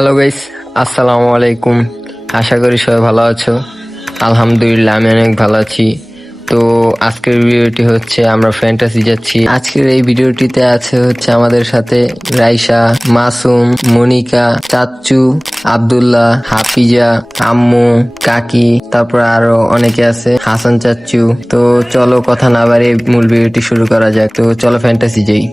Hello guys, আসসালামু আলাইকুম। আশা করি সবাই ভালো আছো। আলহামদুলিল্লাহ আমি অনেক ভালো আছি। তো আজকের ভিডিওটি হচ্ছে আমরা ফ্যান্টাসি যাচ্ছি। আজকের এই ভিডিওটিতে আছে হচ্ছে আমাদের সাথে রাইসা, মাসুম, মনিকা, চাচ্চু, আব্দুল্লাহ, হাফিজা, আম্মু, কাকি, তারপর আরো অনেকে আছে, হাসান চাচ্চু। তো চলো কথা না বাড়িয়ে মূল ভিডিওটি শুরু করা যাক। তো চলো ফ্যান্টাসি যাই।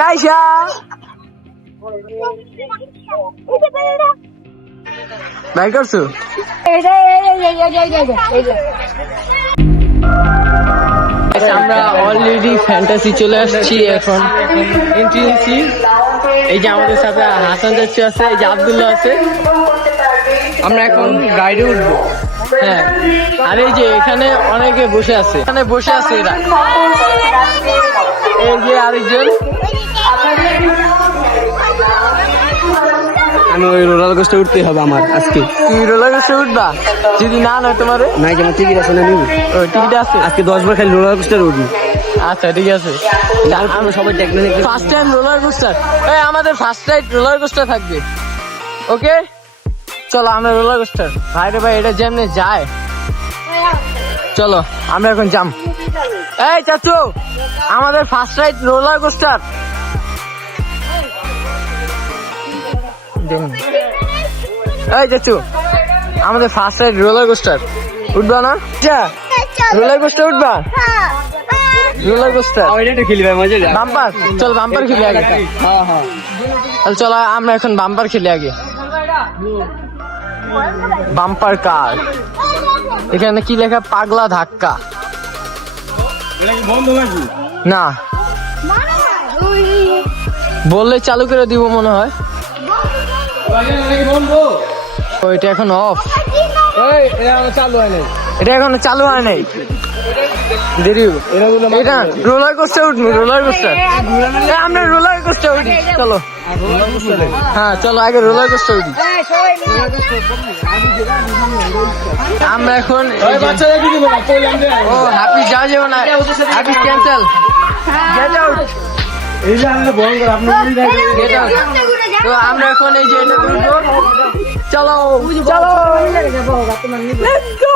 রাইসা বাই করছো? আমরা অলরেডি ফ্যান্টাসি চলে আসছি। এখন এন্ট্রি নিচ্ছি। এই যে আমাদের সাথে হাসান যাচ্ছে আছে, এই যে আব্দুল্লাহ আছে। আমরা এখন গাড়ি উঠবো। হ্যাঁ, আর এই যে এখানে অনেকে বসে আছে, এখানে বসে আছে এরা। এই যে আরেকজন, আমি ওই রোলার কোস্টার উঠতে হবে আমার আজকে। তুমি রোলার কোস্টার উঠবা? যদি না নয় তোমার নাই যেমন টিকিট আছে না নিবি? ও টিকিট আছে আজকে 10 বার খালি রোলার কোস্টার উঠবি। আচ্ছা ঠিক আছে। আমরা সবাই technique first time roller coaster, আমাদের ফার্স্ট রাইড রোলার কোস্টার থাকবে। ওকে চলো আমরা রোলার কোস্টার। ভাই রে ভাই, এটা যেমনে যায়। চলো আমরা এখন যাম। এই চাচু, আমাদের ফার্স্ট রাইড রোলার কোস্টার। এই চাচু, আমাদের ফার্স্ট রাইড রোলার কোস্টার। উঠবা না? রোলার কোস্টার উঠবা? রোলার কোস্টার ওইটা খেলি ভাই, মজা যায়। বাম্পার, চল বাম্পার খেলি আগে। হ্যাঁ হ্যাঁ, তাহলে চলো আমরা এখন বাম্পার খেলি আগে। বাম্পার কার, এখানে কি লেখা? পাগলা ধাক্কা। বন্ধ নাকি? না, বললে চালু করে দিব মনে হয়। বন্ধ। এটা এখন অফ, চালু হয় নাই। এটা এখনো চালু হয় নাই, দেরি। এটা রোলার কোস্টার উঠবো, রোলার কোস্টার। আমরা রোলার কোস্টার উঠি, চলো। হ্যাঁ চলো আগে রোলার কোস্টার উঠি। আমরা এখন ও হাফিজ যাওয়া যাবে না, হাফিজ ক্যান্সেল। গেট আউট, এই যে আমরা বন্ধ করে আপনি গেট আউট। তো আমরা এখন এই যে এটা তুলবো। চলো চলো, লেটস গো।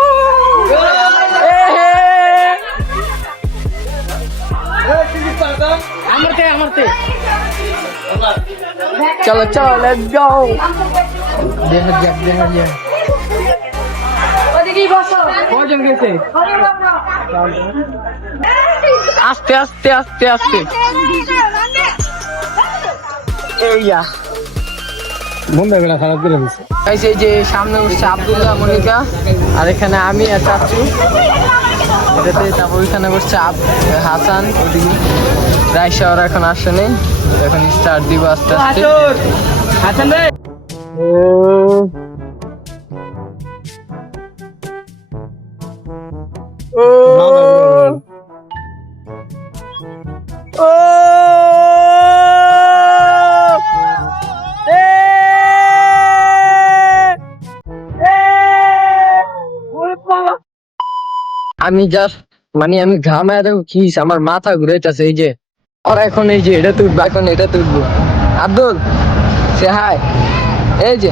চলো চলো, লেটস গো। দেখা যাক দেখা যাক কজন গেছে। আস্তে আস্তে আস্তে আস্তে। এইয়া বন্ধ করে খারাপ করে দিচ্ছে। গাইস, এই যে সামনে উঠছে আব্দুল্লাহ, মনিকা, আর এখানে আমি আর চাচু এটাতে। তারপর ওইখানে বসছে হাসান, ওদিকে রাইসা। ওরা এখন আসেনি, এখন স্টার্ট দিব আস্তে আস্তে। হাসান ভাই, আমি জাস্ট আমি ঘামায় দেখো কি আমার মাথা ঘুরাইতেছে। এই যে ওরা এখন এই যে এটা তুলবো, এখন এটা তুলবো। আব্দুল সে হাই। এই যে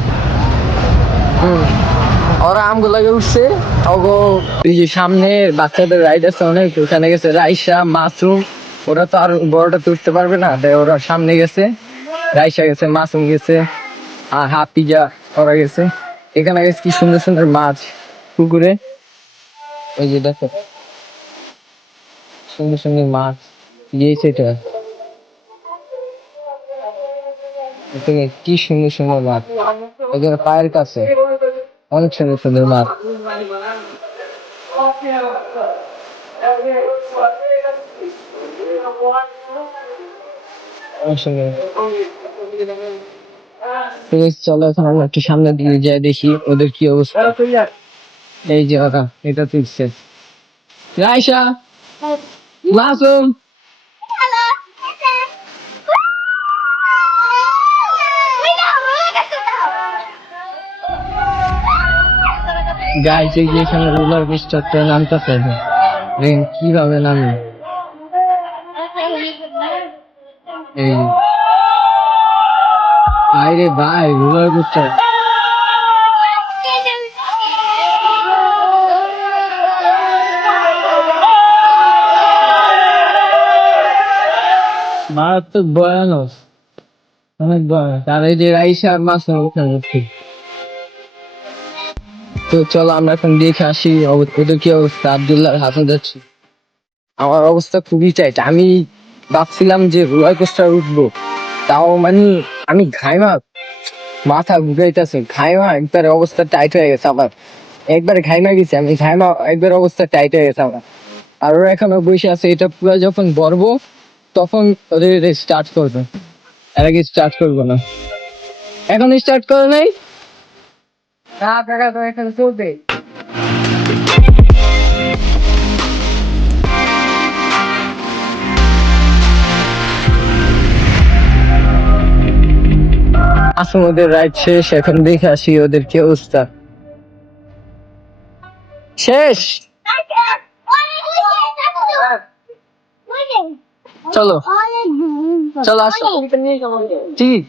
ওরা আমগুলাকে উঠছে। এই যে সামনে বাচ্চাদের রাইড আছে অনেক, ওখানে গেছে রাইসা, মাসুম। ওরা তো আর বড়টা তুলতে পারবে না, তাই ওরা সামনে গেছে। রাইসা গেছে, মাসুম গেছে, আর হাফিজা ওরা গেছে। এখানে গেছে কি সুন্দর সুন্দর মাছ পুকুরে। ওই যে দেখো সুন্দর সুন্দর মাছ। এটা কি সুন্দর সুন্দর মাছ, এখানে পায়ের কাছে অনেক সুন্দর সুন্দর মাছ। অনেক সুন্দর। চলো এখন আমরা একটু সামনের দিকে যাই দেখি ওদের কি অবস্থা। এই যে ওরা এটা তুলছে রাইসা মাসুম গাইছে যেখানে রোলার কোস্টারটা নামতেছে দেখেন কিভাবে নামে। এই আরে ভাই রোলার কোস্টার মারাত্মক ভয়ানক, অনেক ভয়ানক। আর এই যে রাইসা আর মাছ তো চলো আমরা এখন দেখে আসি ওদের কি অবস্থা। আব্দুল্লাহ হাসান যাচ্ছি, আমার অবস্থা খুবই টাইট। আমি ভাবছিলাম যে রোলার কোস্টার উঠবো, তাও মানে আমি ঘাইমা মাথা ঘুরাইতেছে, ঘাইমা একবার অবস্থা টাইট হয়ে গেছে আমার, একবারে ঘাইমা গেছি আমি, ঘাইমা একবার অবস্থা টাইট হয়ে গেছে আমার। আর ওরা এখনো বসে আছে, এটা পুরো যখন বরবো তখন ওদের স্টার্ট করবে, এর আগে স্টার্ট করবো না। এখন স্টার্ট করে নাই না কাকা, তো এখন চলবে। আসুন ওদের রাইড শেষ, এখন দেখে আসি ওদের কি অবস্থা। শেষ, চলো চলো আসো, ঠিক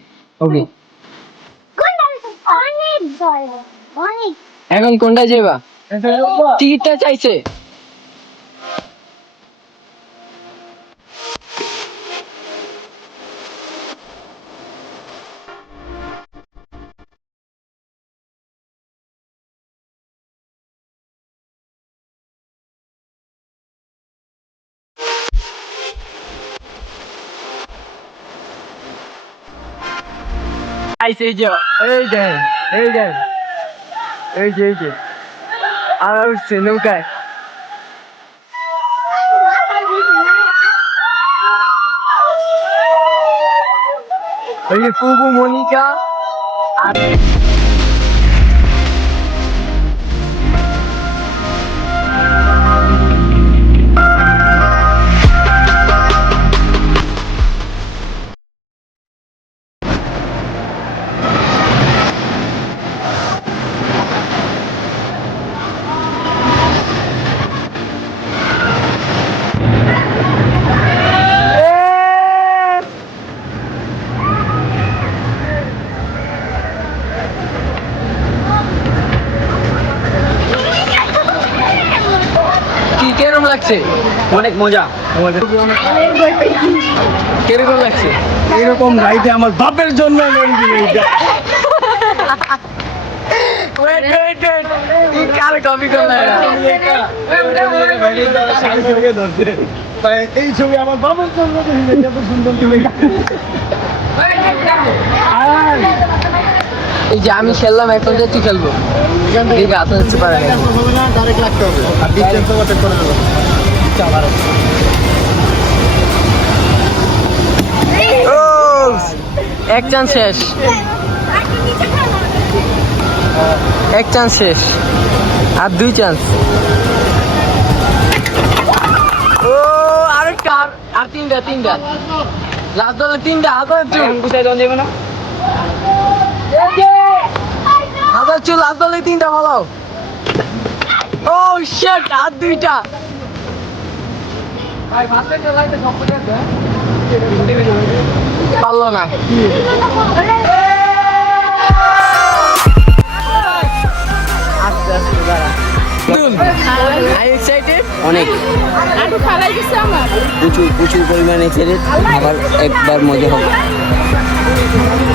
ওকে। এখন কোনটা যাবা? টিকিটটা চাইছে। আইছে এই যে, এই যে এই যে এই যে এই যে আর উঠছে নৌকায়। ওই যে পুপু মনিকা আর কেরম লাগছে? অনেক মজা। কিরকম লাগছে? এরকম গাড়িতে আমার বাপের জন্য লোন দিল এইটা। ওয়েট ওয়েট ওয়েট, তুই কার কপি করলা? এই ছবি আমার বাবার জন্য এত সুন্দর ছবি। এই যে আমি খেললাম, এখন যে তুই খেলবো ঠিক আছে, আসতে পারে না। ডাইরেক্ট লাগতে হবে আর ডিস্টেন্স তো ওটা করে দেবো। এক চান্স শেষ, এক চান্স শেষ, আর দুই চান্স। ও আরেকটা, আর তিনটা, তিনটা লাস্ট দলে তিনটা। হাজার চুল বুঝাই দেওয়া যাবে না, হাজার চুল লাস্ট দলে তিনটা ভালো। ও শিট, আর দুইটা। পারলো না। আস্তে আস্তে দাঁড়া। Are you excited? অনেক প্রচুর প্রচুর পরিমাণে ছেড়ে আবার একবার মজা হবে।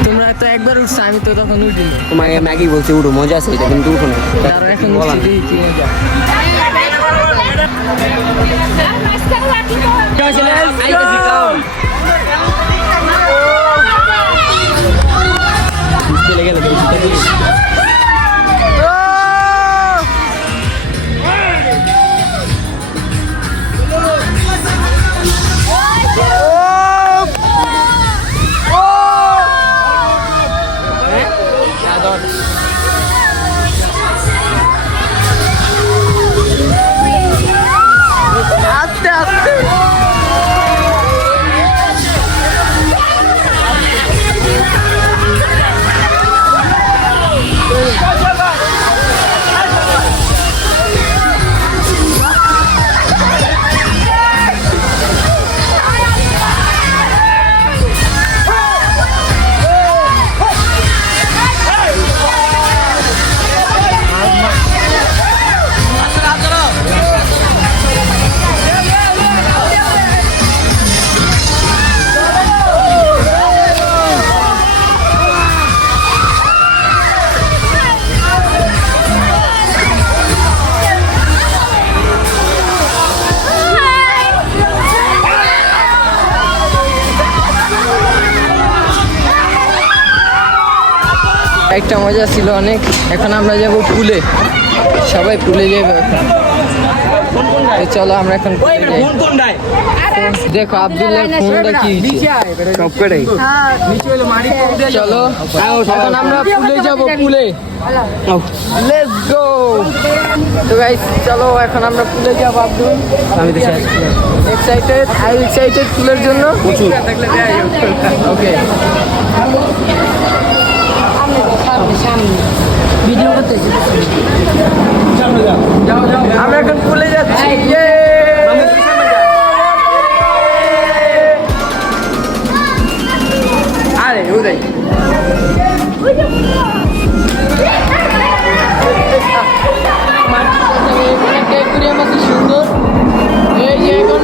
তোমরা তো একবার উঠছো, আমি তো তখন উঠিনি। তোমাকে ম্যাগি বলছে উঠো, মজা আছে এটা, কিন্তু উঠো না। তারপর এখন বলা না। উঠছি, দেখি কি মজা। চলে গেলে একটা মজা ছিল অনেক। এখন আমরা যাব পুলে, সবাই পুলে যাবে এখন। তো চলো আমরা এখন পুলে যাই। দেখো আব্দুল্লাহ ফোনটা কি সব করে চলো এখন আমরা পুলে যাব, পুলে লেটস গো। তো গাইস চলো এখন আমরা পুলে যাব। আব্দুল আমি তো এক্সাইটেড, আই এক্সাইটেড পুলের জন্য প্রচুর। ওকে ভিডিও করতে আমরা এখন পুলে যাচ্ছি। আরে উদয় সুন্দর। এই যে এখন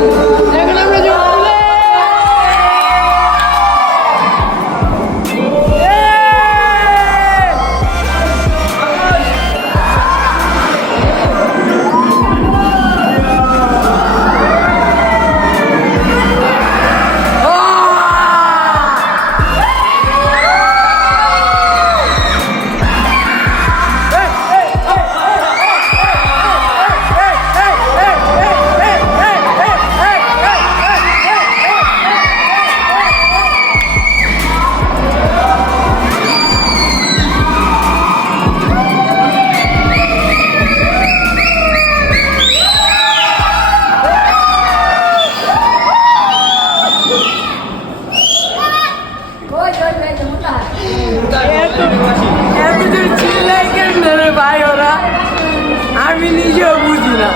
এখন আমরা যাবো পুলে। আমি নিজেও বুঝি না,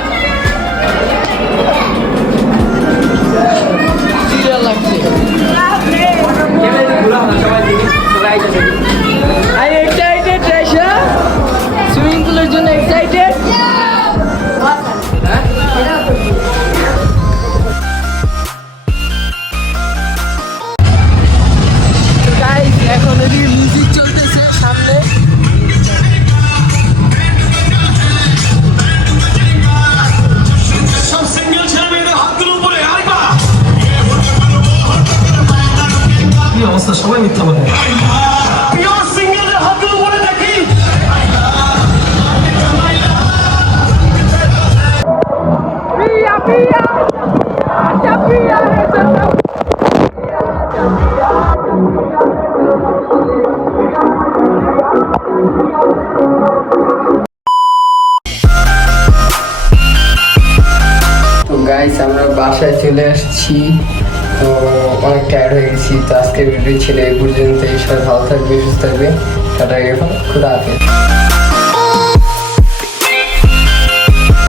লাগছে। সুইমিং পুলের জন্য এক্সাইটেড। এখন এদিকে মিউজিক চলতেছে সামনে। অবস্থা সবাই মিথ্যা বলে। পিওর সিঙ্গেলের হাতগুলো উপরে দেখি। পিয়া পিয়া আচ্ছা পিয়া তো গাইস আমরা বাসায় চলে আসছি। তো অনেক টায়ার্ড হয়ে গেছি। তো আজকের ভিডিও ছিল এই পর্যন্ত। সবাই ভালো থাকবে, সুস্থ থাকবে। টাটা, এখন খুদা হাফেজ।